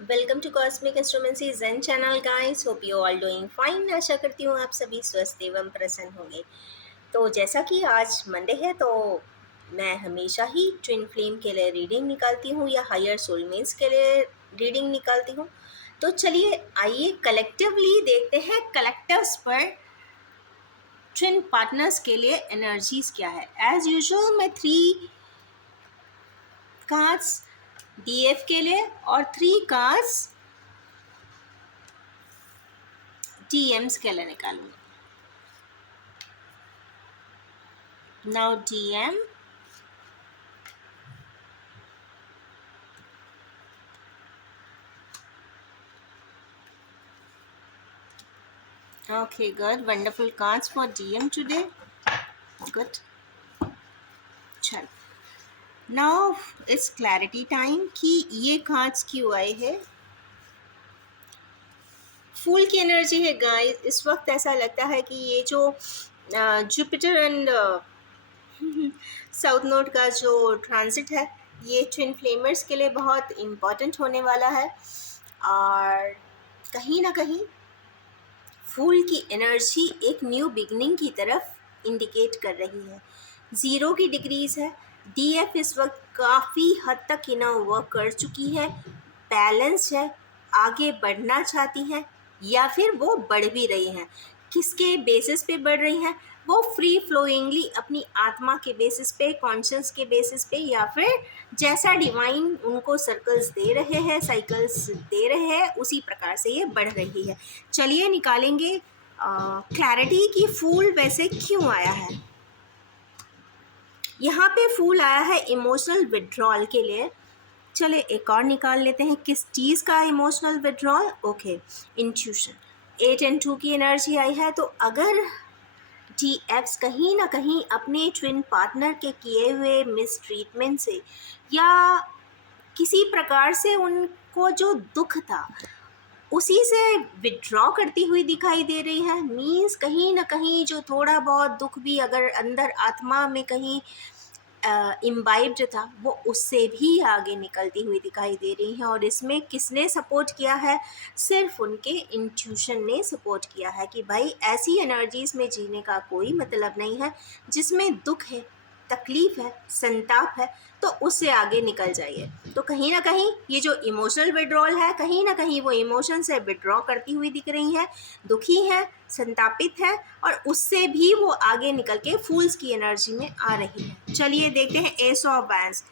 Welcome to Cosmic Astromancy Zen channel guys. Hope you all doing fine. आशा करती हूँ आप सभी स्वस्थ एवं प्रसन्न होंगे। तो जैसा कि आज मंडे है तो मैं हमेशा ही ट्विन फ्लेम के लिए रीडिंग निकालती हूँ या हायर सोलमेट्स के लिए रीडिंग निकालती हूँ। तो चलिए आइए कलेक्टिवली देखते हैं कलेक्टिव्स पर ट्विन पार्टनर्स के लिए एनर्जीज क्या है। एज यूजुअल मैं 3 कार्ड्स डीएफ के लिए और 3 कार्ड्स टीएम्स के लिए निकालूंगी। Now DM. Okay, good. Wonderful cards for DM today. Good. चल नाउ इट्स क्लैरिटी टाइम कि ये कार्ड्स क्यों आए हैं। फूल की एनर्जी है गाइस। इस वक्त ऐसा लगता है कि ये जो जुपिटर एंड साउथ नोड का जो ट्रांजिट है ये ट्विन फ्लेमर्स के लिए बहुत इम्पॉर्टेंट होने वाला है और कहीं ना कहीं फूल की एनर्जी एक न्यू बिगनिंग की तरफ इंडिकेट कर रही है। 0 की डिग्रीज है। डीएफ इस वक्त काफ़ी हद तक इनर वर्क कर चुकी है, बैलेंस है, आगे बढ़ना चाहती हैं या फिर वो बढ़ भी रही हैं। किसके बेसिस पे बढ़ रही हैं? वो फ्री फ्लोइंगली अपनी आत्मा के बेसिस पे, कॉन्शियस के बेसिस पे या फिर जैसा डिवाइन उनको सर्कल्स दे रहे हैं, साइकिल्स दे रहे हैं, उसी प्रकार से ये बढ़ रही है। चलिए निकालेंगे क्लैरिटी कि फूल वैसे क्यों आया है। यहाँ पे फूल आया है इमोशनल विड्रॉल के लिए। चले एक और निकाल लेते हैं किस चीज़ का emotional withdrawal. Okay, intuition. 8 and 2 की एनर्जी आई है। तो अगर डीएफ्स कहीं ना कहीं अपने ट्विन पार्टनर के किए हुए मिस ट्रीटमेंट से या किसी प्रकार से उनको जो दुख था उसी से विड्रॉ करती हुई दिखाई दे रही है। मीन्स कहीं ना कहीं जो थोड़ा बहुत दुख भी अगर अंदर आत्मा में कहीं इम्बाइब्ड था वो उससे भी आगे निकलती हुई दिखाई दे रही है। और इसमें किसने सपोर्ट किया है? सिर्फ उनके इंट्यूशन ने सपोर्ट किया है कि भाई ऐसी एनर्जीज में जीने का कोई मतलब नहीं है जिसमें दुख है, तकलीफ है, संताप है, तो उससे आगे निकल जाइए। तो कहीं ना कहीं ये जो इमोशनल विड्रॉल है कहीं ना कहीं वो इमोशन से विड्रॉ करती हुई दिख रही है, दुखी है, संतापित है और उससे भी वो आगे निकल के फूल्स की एनर्जी में आ रही है। चलिए देखते हैं एस ऑफ वैंड्स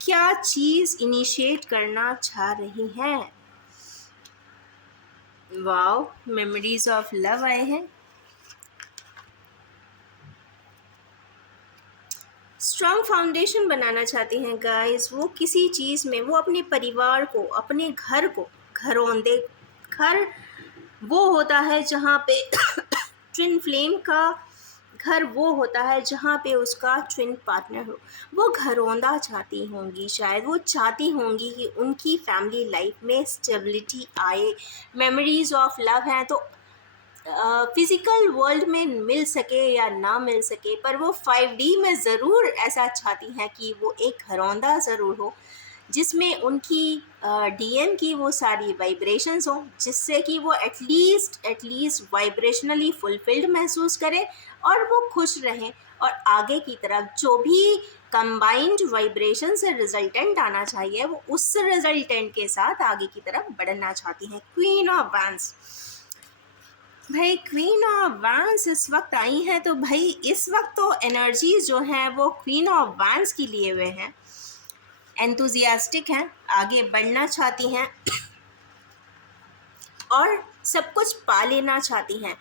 क्या चीज़ इनिशिएट करना चाह रही हैं। वाओ, मेमोरीज ऑफ लव आए हैं। स्ट्रॉन्ग फाउंडेशन बनाना चाहती हैं गाइस। वो किसी चीज़ में वो अपने परिवार को, अपने घर को, घरौंदे, घर वो होता है जहाँ पे ट्विन फ्लेम का घर वो होता है जहाँ पे उसका ट्विन पार्टनर हो। वो घरौंदा चाहती होंगी, शायद वो चाहती होंगी कि उनकी फैमिली लाइफ में स्टेबिलिटी आए। मेमोरीज ऑफ लव हैं तो फिज़िकल वर्ल्ड में मिल सके या ना मिल सके पर वो 5D में ज़रूर ऐसा चाहती हैं कि वो एक घरौंदा ज़रूर हो जिसमें उनकी डीएम की वो सारी वाइब्रेशंस हों जिससे कि वो एटलीस्ट वाइब्रेशनली फुलफिल्ड महसूस करें और वो खुश रहें और आगे की तरफ जो भी कंबाइंड वाइब्रेशन से रिजल्टेंट आना चाहिए वो उस रिजल्टेंट के साथ आगे की तरफ बढ़ना चाहती हैं। क्वीन ऑफ वैंड्स, भाई क्वीन ऑफ वैंड्स इस वक्त आई हैं तो भाई इस वक्त तो एनर्जीज जो हैं वो क्वीन ऑफ वैंड्स की लिए हुए हैं। एंथुजियास्टिक हैं, आगे बढ़ना चाहती हैं और सब कुछ पा लेना चाहती हैं।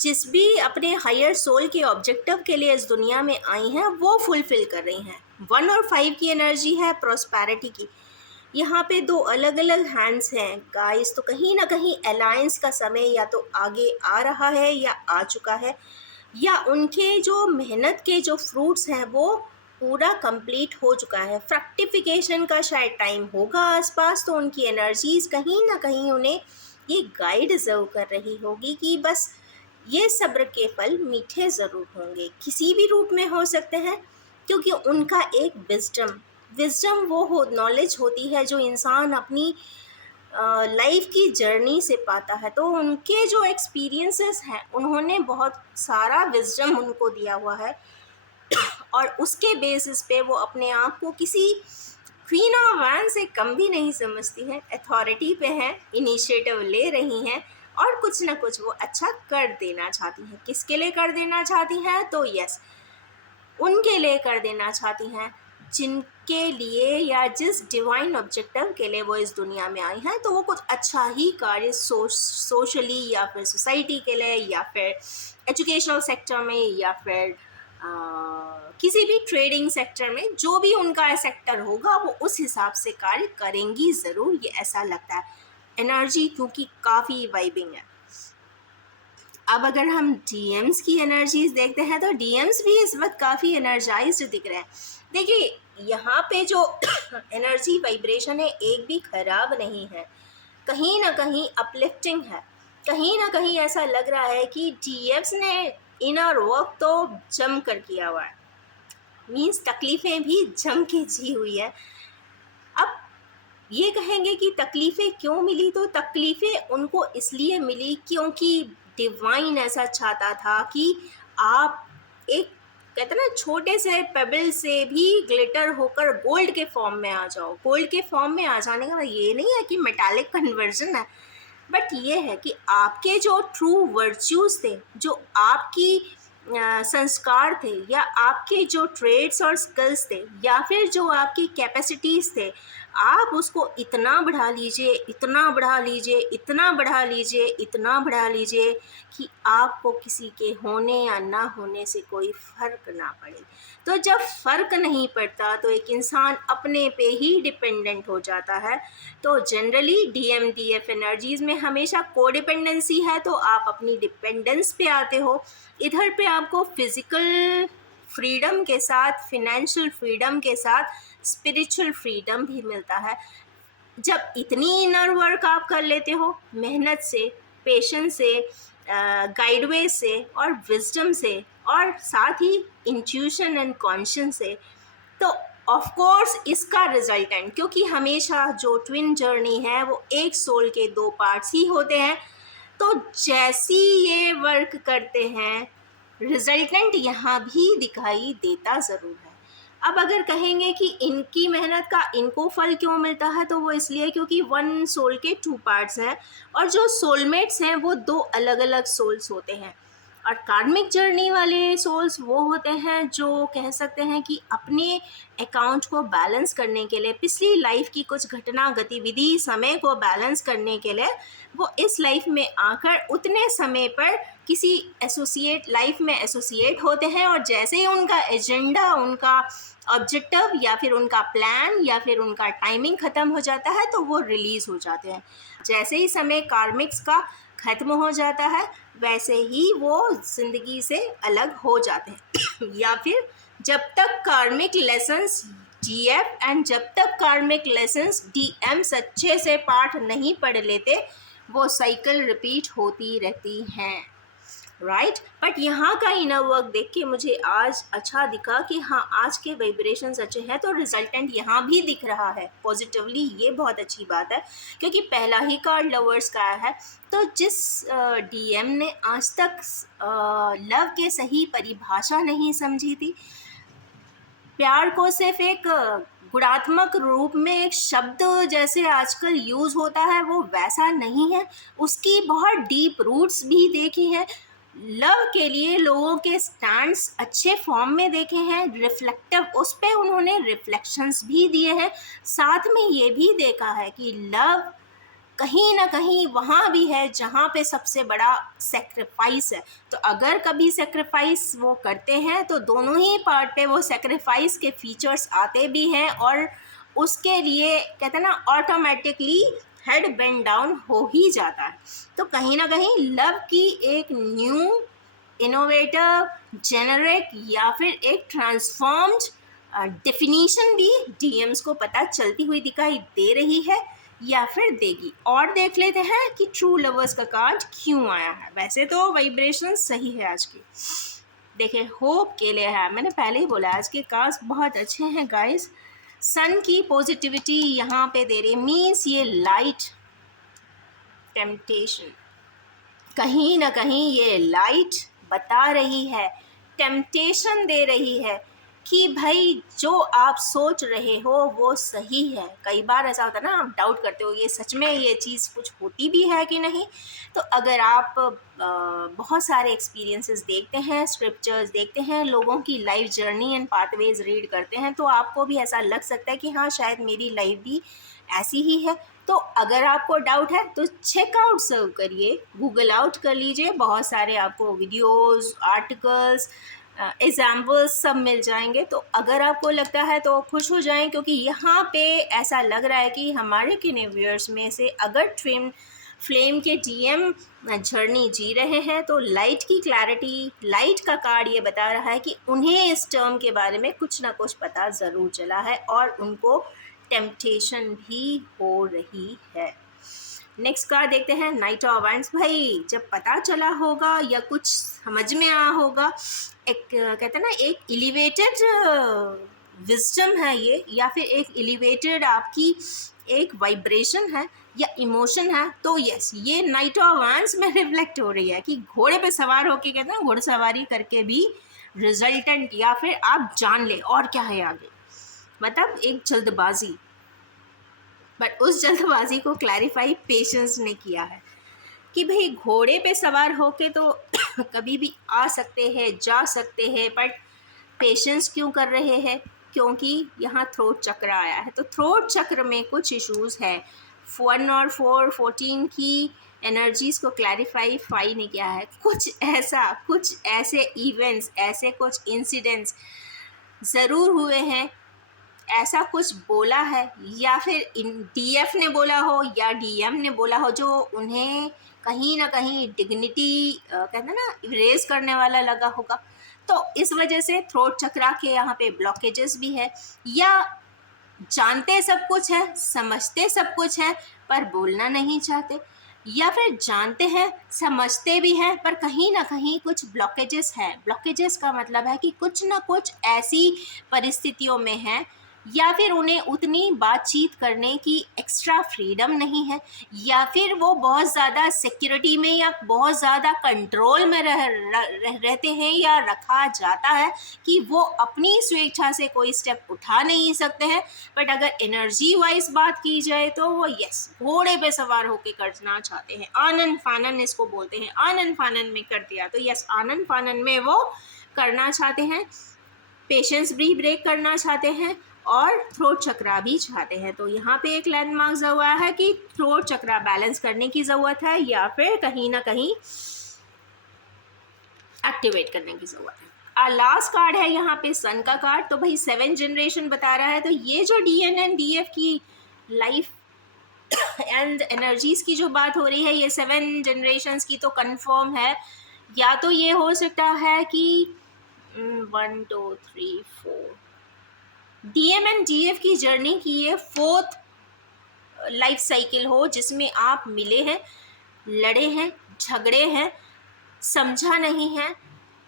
जिस भी अपने हायर सोल के ऑब्जेक्टिव के लिए इस दुनिया में आई हैं वो फुलफिल कर रही हैं। 1 और 5 की एनर्जी है प्रॉस्पेरिटी की। यहाँ पे 2 अलग अलग हैंड्स हैं गाइस। तो कहीं ना कहीं अलायंस का समय या तो आगे आ रहा है या आ चुका है या उनके जो मेहनत के जो फ्रूट्स हैं वो पूरा कंप्लीट हो चुका है। फ्रक्टिफिकेशन का शायद टाइम होगा आसपास। तो उनकी एनर्जीज़ कहीं ना कहीं उन्हें ये गाइड ज़रूर कर रही होगी कि बस ये सब्र के फल मीठे ज़रूर होंगे, किसी भी रूप में हो सकते हैं क्योंकि उनका एक विजडम वो हो नॉलेज होती है जो इंसान अपनी लाइफ की जर्नी से पाता है। तो उनके जो एक्सपीरियंसेस हैं, उन्होंने बहुत सारा विजडम उनको दिया हुआ है और उसके बेसिस पे वो अपने आप को किसी क्वीन ऑफ वैन से कम भी नहीं समझती हैं, अथॉरिटी पे हैं, इनिशिएटिव ले रही हैं और कुछ ना कुछ वो अच्छा कर देना चाहती हैं। किसके लिए कर देना चाहती हैं? तो यस, उनके लिए कर देना चाहती हैं जिनके लिए या जिस डिवाइन ऑब्जेक्टिव के लिए वो इस दुनिया में आई हैं। तो वो कुछ अच्छा ही कार्य सोशली या फिर सोसाइटी के लिए या फिर एजुकेशनल सेक्टर में या फिर किसी भी ट्रेडिंग सेक्टर में, जो भी उनका सेक्टर होगा वो उस हिसाब से कार्य करेंगी ज़रूर, ये ऐसा लगता है। एनर्जी क्योंकि काफ़ी वाइबिंग है। अब अगर हम डीएम्स की एनर्जीज देखते हैं तो डीएम्स भी इस वक्त काफ़ी एनर्जाइज्ड दिख रहे हैं। देखिए यहाँ पे जो एनर्जी वाइब्रेशन है एक भी ख़राब नहीं है, कहीं ना कहीं अपलिफ्टिंग है। कहीं ना कहीं ऐसा लग रहा है कि डीएम्स ने इनर वर्क तो जम कर किया हुआ है, मीन्स तकलीफ़ें भी जम के जी हुई है। अब ये कहेंगे कि तकलीफ़ें क्यों मिली, तो तकलीफ़ें उनको इसलिए मिली क्योंकि डिवाइन ऐसा चाहता था कि आप एक, कहते हैं ना, छोटे से पेबल से भी ग्लिटर होकर गोल्ड के फॉर्म में आ जाओ। गोल्ड के फॉर्म में आ जाने का ये नहीं है कि मेटालिक कन्वर्जन है, बट ये है कि आपके जो ट्रू वर्च्यूज़ थे, जो आपकी संस्कार थे, या आपके जो ट्रेड्स और स्किल्स थे, या फिर जो आपकी कैपेसिटीज़ थे, आप उसको इतना बढ़ा लीजिए, इतना बढ़ा लीजिए, इतना बढ़ा लीजिए, इतना बढ़ा लीजिए कि आपको किसी के होने या ना होने से कोई फ़र्क ना पड़े। तो जब फ़र्क नहीं पड़ता तो एक इंसान अपने पे ही डिपेंडेंट हो जाता है। तो जनरली डीएमडीएफ एनर्जीज़ में हमेशा कोडिपेंडेंसी है, तो आप अपनी डिपेंडेंस पे आते हो। इधर पे आपको फिज़िकल फ्रीडम के साथ, फिनेंशियल फ्रीडम के साथ स्पिरिचुअल फ्रीडम भी मिलता है। जब इतनी इनर वर्क आप कर लेते हो, मेहनत से, पेशेंस से, गाइडवे से और विजडम से, और साथ ही इंट्यूशन एंड कॉन्शियस से, तो ऑफ कोर्स इसका रिजल्टेंट, क्योंकि हमेशा जो ट्विन जर्नी है वो एक सोल के दो पार्ट्स ही होते हैं, तो जैसी ये वर्क करते हैं रिजल्टेंट यहाँ भी दिखाई देता ज़रूर है। अब अगर कहेंगे कि इनकी मेहनत का इनको फल क्यों मिलता है, तो वो इसलिए क्योंकि वन सोल के टू पार्ट्स हैं और जो सोलमेट्स हैं वो दो अलग अलग सोल्स होते हैं। और कार्मिक जर्नी वाले सोल्स वो होते हैं जो कह सकते हैं कि अपने अकाउंट को बैलेंस करने के लिए, पिछली लाइफ की कुछ घटना गतिविधि समय को बैलेंस करने के लिए वो इस लाइफ में आकर उतने समय पर किसी एसोसिएट लाइफ में एसोसिएट होते हैं, और जैसे ही उनका एजेंडा, उनका ऑब्जेक्टिव या फिर उनका प्लान या फिर उनका टाइमिंग ख़त्म हो जाता है तो वो रिलीज़ हो जाते हैं। जैसे ही समय कार्मिक्स का ख़त्म हो जाता है वैसे ही वो ज़िंदगी से अलग हो जाते हैं या फिर जब तक कार्मिक लेसन्स डीएफ एंड जब तक कार्मिक लेसन्स डीएम अच्छे से पाठ नहीं पढ़ लेते वो साइकिल रिपीट होती रहती हैं, राइट। बट यहाँ का इनर वर्क देख के मुझे आज अच्छा दिखा कि हाँ, आज के वाइब्रेशंस अच्छे हैं, तो रिजल्टेंट यहाँ भी दिख रहा है पॉजिटिवली। ये बहुत अच्छी बात है क्योंकि पहला ही कार्ड लवर्स का है। तो जिस डीएम ने आज तक लव के सही परिभाषा नहीं समझी थी, प्यार को सिर्फ एक गुणात्मक रूप में एक शब्द जैसे आजकल यूज़ होता है वो वैसा नहीं है, उसकी बहुत डीप रूट्स भी देखी हैं। लव के लिए लोगों के स्टैंड्स अच्छे फॉर्म में देखे हैं, रिफ्लेक्टिव, उस पर उन्होंने रिफ्लेक्शंस भी दिए हैं। साथ में ये भी देखा है कि लव कहीं ना कहीं वहाँ भी है जहाँ पे सबसे बड़ा सेक्रीफाइस है। तो अगर कभी सेक्रीफाइस वो करते हैं तो दोनों ही पार्ट पे वो सेक्रीफाइस के फीचर्स आते भी हैं, और उसके लिए कहते हैं ना ऑटोमेटिकली हेड बेंड डाउन हो ही जाता है। तो कहीं ना कहीं लव की एक न्यू, इनोवेटिव, जेनरिक या फिर एक ट्रांसफॉर्म्ड डेफिनीशन भी डीएम्स को पता चलती हुई दिखाई दे रही है या फिर देगी। और देख लेते हैं कि ट्रू लवर्स का कार्ड क्यों आया है। वैसे तो वाइब्रेशन सही है आज की, देखिए होप के लिए है, मैंने पहले ही बोला आज के कार्ड्स बहुत अच्छे हैं गाइस। सन की पॉजिटिविटी यहाँ पे दे रही, मीन्स ये लाइट टेम्पटेशन। कहीं ना कहीं ये लाइट बता रही है, टेम्पटेशन दे रही है कि भाई जो आप सोच रहे हो वो सही है। कई बार ऐसा होता है ना, आप डाउट करते हो ये सच में ये चीज़ कुछ होती भी है कि नहीं। तो अगर आप बहुत सारे एक्सपीरियंसेस देखते हैं, स्क्रिप्चर्स देखते हैं, लोगों की life journey and pathways read करते हैं, तो आपको भी ऐसा लग सकता है कि हाँ शायद मेरी लाइफ भी ऐसी ही है। तो अगर आपको डाउट है तो चेकआउट सर्व करिए, गूगल आउट कर लीजिए, बहुत सारे आपको वीडियोस, आर्टिकल्स, एग्जाम्पल्स सब मिल जाएंगे। तो अगर आपको लगता है तो खुश हो जाएं, क्योंकि यहाँ पे ऐसा लग रहा है कि हमारे किन्हीं व्यूअर्स में से अगर ट्विन फ्लेम के डीएम जर्नी जी रहे हैं तो लाइट की क्लैरिटी, लाइट का कार्ड ये बता रहा है कि उन्हें इस टर्म के बारे में कुछ ना कुछ पता ज़रूर चला है और उनको टेम्पटेशन भी हो रही है। नेक्स्ट कार्ड देखते हैं, नाइट ऑफ वांड्स। भाई जब पता चला होगा या कुछ समझ में आया होगा, एक कहते हैं ना एक एलिवेटेड विजडम है ये, या फिर एक एलिवेटेड आपकी एक वाइब्रेशन है या इमोशन है, तो यस ये नाइट ऑफ वांड्स में रिफ्लेक्ट हो रही है कि घोड़े पे सवार होके, कहते हैं घुड़सवारी करके भी रिजल्टेंट या फिर आप जान ले और क्या है आगे, मतलब एक जल्दबाजी। बट उस जल्दबाजी को क्लैरिफाई पेशेंस ने किया है कि भाई घोड़े पे सवार होके तो कभी भी आ सकते हैं, जा सकते हैं, बट पेशेंस क्यों कर रहे हैं, क्योंकि यहाँ थ्रोट चक्र आया है। तो थ्रोट चक्र में कुछ इश्यूज़ है। 1 और 4, 14 की एनर्जीज़ को क्लैरिफाई ने किया है। कुछ ऐसे इवेंट्स, ऐसे कुछ इंसिडेंट्स ज़रूर हुए हैं, ऐसा कुछ बोला है या फिर डीएफ ने बोला हो या डीएम ने बोला हो, जो उन्हें कहीं ना कहीं डिग्निटी कहते हैं ना इरेज करने वाला लगा होगा। तो इस वजह से थ्रोट चक्रा के यहाँ पे ब्लॉकेजेस भी है, या जानते सब कुछ है, समझते सब कुछ है पर बोलना नहीं चाहते, या फिर जानते हैं समझते भी हैं पर कहीं ना कहीं कुछ ब्लॉकेजेस है। ब्लॉकेजेस का मतलब है कि कुछ ना कुछ ऐसी परिस्थितियों में है, या फिर उन्हें उतनी बातचीत करने की एक्स्ट्रा फ्रीडम नहीं है, या फिर वो बहुत ज़्यादा सिक्योरिटी में या बहुत ज़्यादा कंट्रोल में रहते हैं या रखा जाता है कि वो अपनी स्वेच्छा से कोई स्टेप उठा नहीं सकते हैं। बट अगर एनर्जी वाइज बात की जाए तो वो यस घोड़े पे सवार होके करना चाहते हैं। आनन फानन इसको बोलते हैं, आनन फानन में कर दिया तो यस आनन फानन में वो करना चाहते हैं, पेशेंस भी ब्रेक करना चाहते हैं और थ्रोट चक्रा भी चाहते हैं। तो यहाँ पे एक लैंडमार्क हुआ है कि थ्रोट चक्रा बैलेंस करने की ज़रूरत है या फिर कहीं ना कहीं एक्टिवेट करने की ज़रूरत है। लास्ट कार्ड है यहाँ पे सन का कार्ड। तो भाई 7 जनरेशन बता रहा है। तो ये जो डीएन एंड डीएफ की लाइफ एंड एनर्जीज़ की जो बात हो रही है, ये 7 जनरेशन्स की तो कंफर्म है। या तो ये हो सकता है कि 1 2 3 4 डीएम एंड डीएफ की जर्नी की ये 4th लाइफ साइकिल हो, जिसमें आप मिले हैं, लड़े हैं, झगड़े हैं, समझा नहीं है,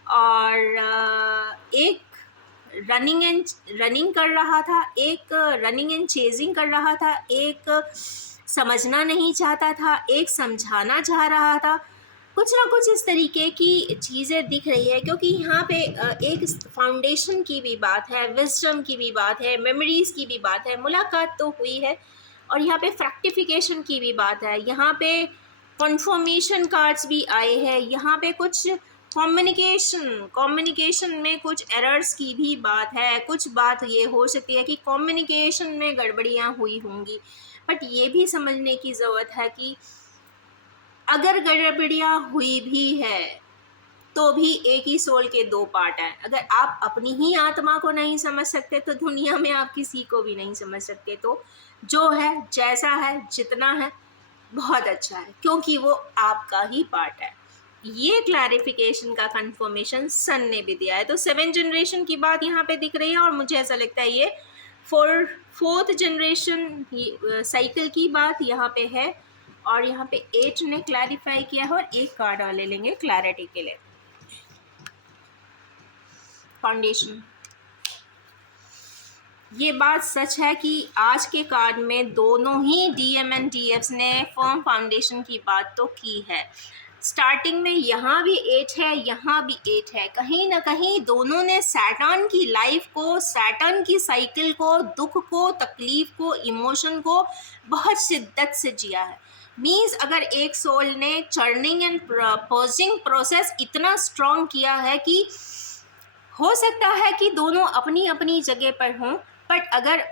और एक रनिंग कर रहा था, एक रनिंग एंड चेजिंग कर रहा था, एक समझना नहीं चाहता था, एक समझाना चाह रहा था। कुछ ना कुछ इस तरीके की चीज़ें दिख रही है, क्योंकि यहाँ पे एक फाउंडेशन की भी बात है, विजडम की भी बात है, मेमोरीज़ की भी बात है, मुलाकात तो हुई है, और यहाँ पे फ्रैक्टिफिकेशन की भी बात है, यहाँ पे कन्फर्मेशन कार्ड्स भी आए हैं, यहाँ पे कुछ कम्युनिकेशन में कुछ एरर्स की भी बात है। कुछ बात ये हो सकती है कि कम्युनिकेशन में गड़बड़ियाँ हुई होंगी, बट ये भी समझने की ज़रूरत है कि अगर गड़बड़ियाँ हुई भी है तो भी एक ही सोल के 2 पार्ट हैं। अगर आप अपनी ही आत्मा को नहीं समझ सकते तो दुनिया में आप किसी को भी नहीं समझ सकते। तो जो है, जैसा है, जितना है बहुत अच्छा है, क्योंकि वो आपका ही पार्ट है। ये क्लैरिफिकेशन का कंफर्मेशन सन ने भी दिया है। तो 7 जनरेशन की बात यहाँ पे दिख रही है, और मुझे ऐसा लगता है ये 4th जनरेशन साइकिल की बात यहाँ पे है, और यहाँ पे 8 ने क्लैरिफाई किया है। और एक कार्ड और ले लेंगे क्लैरिटी के लिए, फाउंडेशन। ये बात सच है कि आज के कार्ड में दोनों ही डीएम एंड डीएफ्स ने फर्म फाउंडेशन की बात तो की है। स्टार्टिंग में यहाँ भी 8 है, यहाँ भी 8 है। कहीं ना कहीं दोनों ने सैटर्न की लाइफ को, सैटर्न की साइकिल को, दुख को, तकलीफ को, इमोशन को बहुत शिद्दत से जिया है। मीन्स अगर एक सोल ने चर्निंग एंड पर्जिंग प्रोसेस इतना स्ट्रॉन्ग किया है कि हो सकता है कि दोनों अपनी अपनी जगह पर हों, बट अगर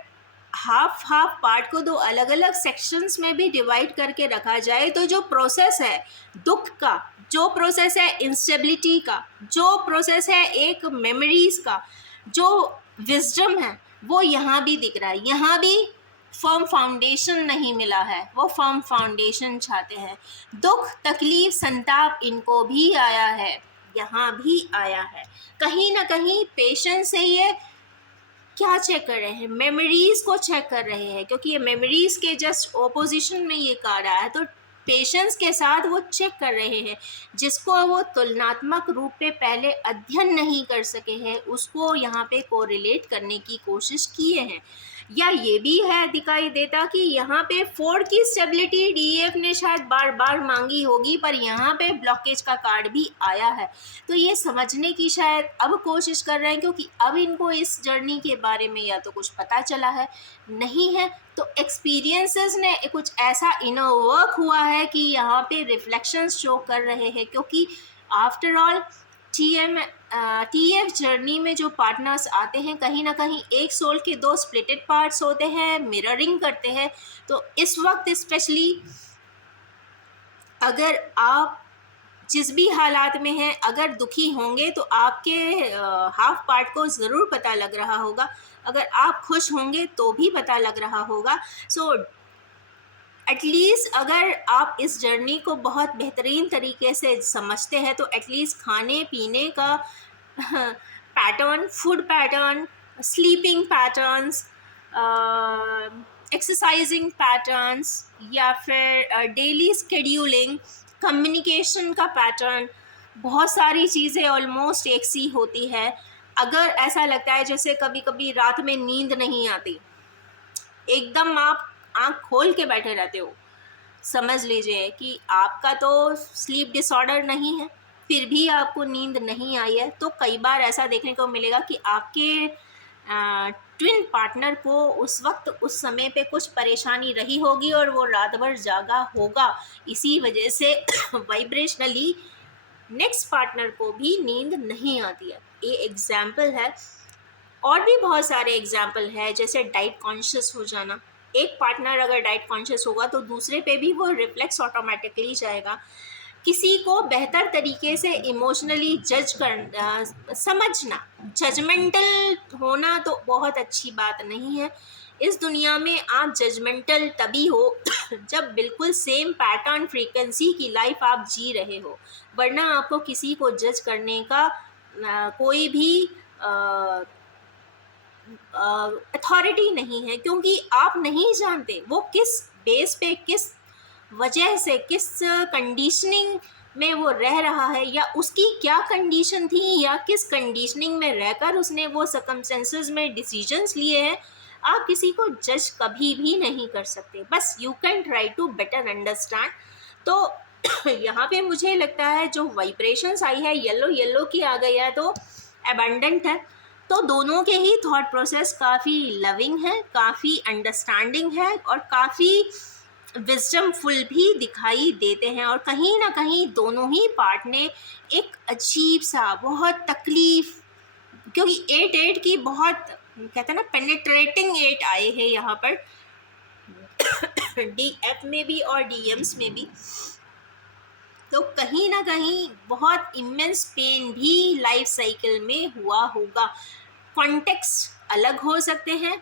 हाफ हाफ पार्ट को दो अलग अलग सेक्शंस में भी डिवाइड करके रखा जाए तो जो प्रोसेस है दुख का, जो प्रोसेस है इंस्टेबिलिटी का, जो प्रोसेस है एक मेमोरीज का, जो विजडम है, वो यहाँ भी दिख रहा है। यहाँ भी फर्म फाउंडेशन नहीं मिला है, वो फर्म फाउंडेशन चाहते हैं। दुख, तकलीफ, संताप इनको भी आया है, यहाँ भी आया है। कहीं ना कहीं पेशेंस से ये क्या चेक कर रहे हैं, मेमोरीज को चेक कर रहे हैं, क्योंकि ये मेमोरीज के जस्ट ओपोजिशन में ये कार्ड आया है। तो पेशेंस के साथ वो चेक कर रहे हैं, जिसको वो तुलनात्मक रूप पे पहले अध्ययन नहीं कर सके हैं, उसको यहाँ पे कोरिलेट करने की कोशिश किए हैं। या ये भी है दिखाई देता कि यहाँ पे 4 की स्टेबिलिटी डीएफ ने शायद बार बार मांगी होगी, पर यहाँ पे ब्लॉकेज का कार्ड भी आया है। तो ये समझने की शायद अब कोशिश कर रहे हैं, क्योंकि अब इनको इस जर्नी के बारे में या तो कुछ पता चला है, नहीं है तो एक्सपीरियंसेस ने कुछ ऐसा इनर वर्क हुआ है कि यहाँ पे रिफ्लेक्शंस शो कर रहे हैं। क्योंकि आफ्टर ऑल टीएफ जर्नी में जो पार्टनर्स आते हैं, कहीं ना कहीं एक सोल के 2 स्प्लिटेड पार्ट्स होते हैं, मिररिंग करते हैं। तो इस वक्त स्पेशली अगर आप जिस भी हालात में हैं, अगर दुखी होंगे तो आपके हाफ पार्ट को ज़रूर पता लग रहा होगा, अगर आप खुश होंगे तो भी पता लग रहा होगा। सो एटलीस्ट अगर आप इस जर्नी को बहुत बेहतरीन तरीके से समझते हैं तो एटलीस्ट खाने पीने का pattern, food pattern, sleeping patterns, exercising patterns, या फिर डेली स्केड्यूलिंग, कम्युनिकेशन का पैटर्न, बहुत सारी चीज़ें ऑलमोस्ट एक सी होती है। अगर ऐसा लगता है जैसे कभी कभी रात में नींद नहीं आती, एकदम आप आँख खोल के बैठे रहते हो, समझ लीजिए कि आपका तो स्लीप डिसऑर्डर नहीं है, फिर भी आपको नींद नहीं आई है। तो कई बार ऐसा देखने को मिलेगा कि आपके ट्विन पार्टनर को उस वक्त उस समय पे कुछ परेशानी रही होगी और वो रात भर जागा होगा, इसी वजह से वाइब्रेशनली नेक्स्ट पार्टनर को भी नींद नहीं आती है। ये एग्जाम्पल है। और भी बहुत सारे एग्जाम्पल है, जैसे डाइट कॉन्शियस हो जाना। एक पार्टनर अगर डाइट कॉन्शियस होगा तो दूसरे पे भी वो रिफ्लेक्स ऑटोमेटिकली जाएगा। किसी को बेहतर तरीके से इमोशनली जज कर समझना, जजमेंटल होना तो बहुत अच्छी बात नहीं है। इस दुनिया में आप जजमेंटल तभी हो जब बिल्कुल सेम पैटर्न फ्रीक्वेंसी की लाइफ आप जी रहे हो, वरना आपको किसी को जज करने का कोई भी अथॉरिटी नहीं है, क्योंकि आप नहीं जानते वो किस बेस पे, किस वजह से, किस कंडीशनिंग में वो रह रहा है, या उसकी क्या कंडीशन थी, या किस कंडीशनिंग में रहकर उसने वो सर्कमस्टेंसेस में डिसीजंस लिए हैं। आप किसी को जज कभी भी नहीं कर सकते, बस you can try to better understand. तो यहाँ पे मुझे लगता है जो वाइब्रेशंस आई है, येलो येलो की आ गई है, तो एबंडेंट है। तो दोनों के ही थॉट प्रोसेस काफ़ी लविंग है, काफ़ी अंडरस्टैंडिंग है, और काफ़ी विजडमफुल भी दिखाई देते हैं। और कहीं ना कहीं दोनों ही पार्ट ने एक अजीब सा, बहुत तकलीफ, क्योंकि 8 की बहुत कहते हैं ना पेनिट्रेटिंग 8 आए हैं यहाँ पर डीएफ में भी और डीएम्स में भी। तो कहीं ना कहीं बहुत इमेंस पेन भी लाइफ साइकिल में हुआ होगा। कॉन्टेक्स्ट अलग हो सकते हैं,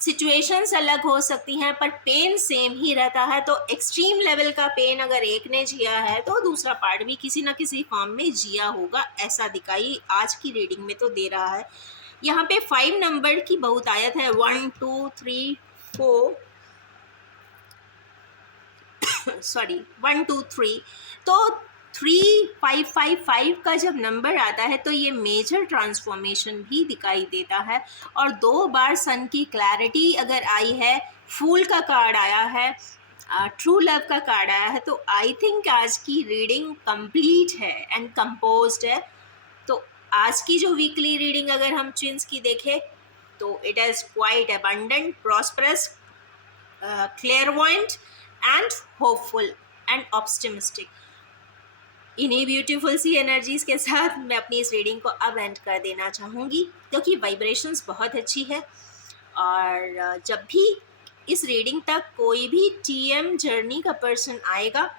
सिचुएशंस अलग हो सकती हैं, पर पेन सेम ही रहता है। तो एक्सट्रीम लेवल का पेन अगर एक ने जिया है तो दूसरा पार्ट भी किसी ना किसी फॉर्म में जिया होगा, ऐसा दिखाई आज की रीडिंग में तो दे रहा है। यहाँ पे 5 नंबर की बहुतायत है, 1 2 3 4 1 2 3। तो 3555 का जब नंबर आता है तो ये मेजर ट्रांसफॉर्मेशन भी दिखाई देता है। और 2 बार सन की क्लैरिटी अगर आई है, फूल का कार्ड आया है, ट्रू लव का कार्ड आया है, तो आई थिंक आज की रीडिंग कंप्लीट है एंड कंपोज्ड है। तो आज की जो वीकली रीडिंग अगर हम ट्विंस की देखें तो it is quite abundant, prosperous, clairvoyant and hopeful and optimistic. इन्हीं ब्यूटीफुल सी एनर्जीज़ के साथ मैं अपनी इस रीडिंग को अब एंड कर देना चाहूँगी, क्योंकि वाइब्रेशंस बहुत अच्छी है। और जब भी इस रीडिंग तक कोई भी टीएम जर्नी का पर्सन आएगा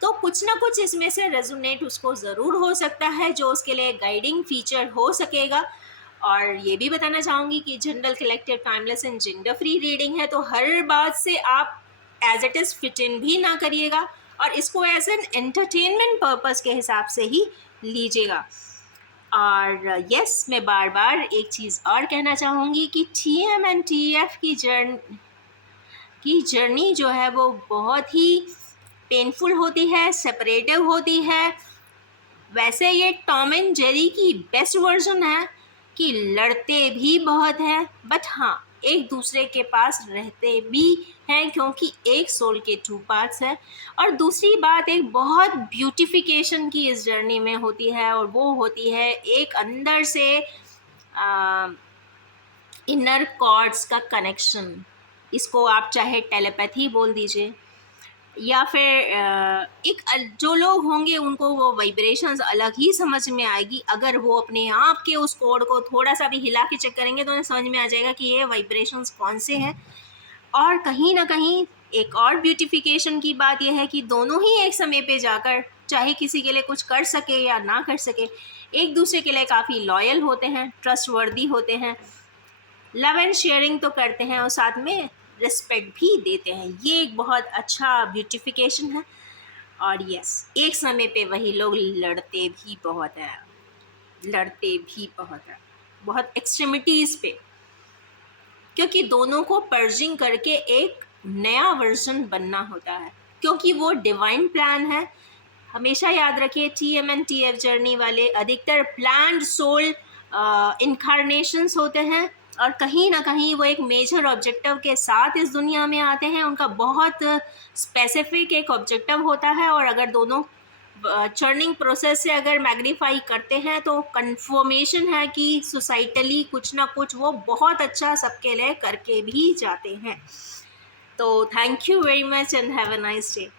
तो कुछ ना कुछ इसमें से रेजोनेट उसको ज़रूर हो सकता है, जो उसके लिए गाइडिंग फीचर हो सकेगा। और ये भी बताना चाहूँगी कि general, collective, timeless and gender free reading है, तो हर बात से आप as it is fit in भी ना करिएगा और इसको एज एन एंटरटेनमेंट पर्पस के हिसाब से ही लीजिएगा। और यस, मैं बार बार एक चीज़ और कहना चाहूँगी कि TM एंड TF की जर्नी जो है वो बहुत ही पेनफुल होती है, सेपरेटिव होती है। वैसे ये टॉम एंड जेरी की बेस्ट वर्जन है कि लड़ते भी बहुत हैं, बट हाँ, एक दूसरे के पास रहते भी हैं, क्योंकि एक सोल के 2 पार्ट्स हैं। और दूसरी बात, एक बहुत ब्यूटिफिकेशन की इस जर्नी में होती है, और वो होती है एक अंदर से इनर कॉर्ड्स का कनेक्शन। इसको आप चाहे टेलीपैथी बोल दीजिए, या फिर एक जो लोग होंगे उनको वो वाइब्रेशंस अलग ही समझ में आएगी। अगर वो अपने आप के उस कोड को थोड़ा सा भी हिला के चेक करेंगे तो उन्हें समझ में आ जाएगा कि ये वाइब्रेशंस कौन से हैं। और कहीं ना कहीं एक और ब्यूटिफिकेशन की बात यह है कि दोनों ही एक समय पे जाकर, चाहे किसी के लिए कुछ कर सके या ना कर सके, एक दूसरे के लिए काफ़ी लॉयल होते हैं, ट्रस्टवर्दी होते हैं, लव एंड शेयरिंग तो करते हैं और साथ में रिस्पेक्ट भी देते हैं। ये एक बहुत अच्छा ब्यूटिफिकेशन है। और यस, एक समय पे वही लोग लड़ते भी बहुत हैं, बहुत एक्सट्रीमिटीज़ पे, क्योंकि दोनों को पर्जिंग करके एक नया वर्जन बनना होता है, क्योंकि वो डिवाइन प्लान है। हमेशा याद रखिए, TM एंड TF जर्नी वाले अधिकतर प्लान्ड सोल इनकार्नेशंस होते हैं, और कहीं ना कहीं वो एक मेजर ऑब्जेक्टिव के साथ इस दुनिया में आते हैं। उनका बहुत स्पेसिफिक एक ऑब्जेक्टिव होता है, और अगर दोनों चर्निंग प्रोसेस से अगर मैग्नीफाई करते हैं तो कंफर्मेशन है कि सोसाइटली कुछ ना कुछ वो बहुत अच्छा सबके लिए करके भी जाते हैं। तो thank you very much and have a nice day.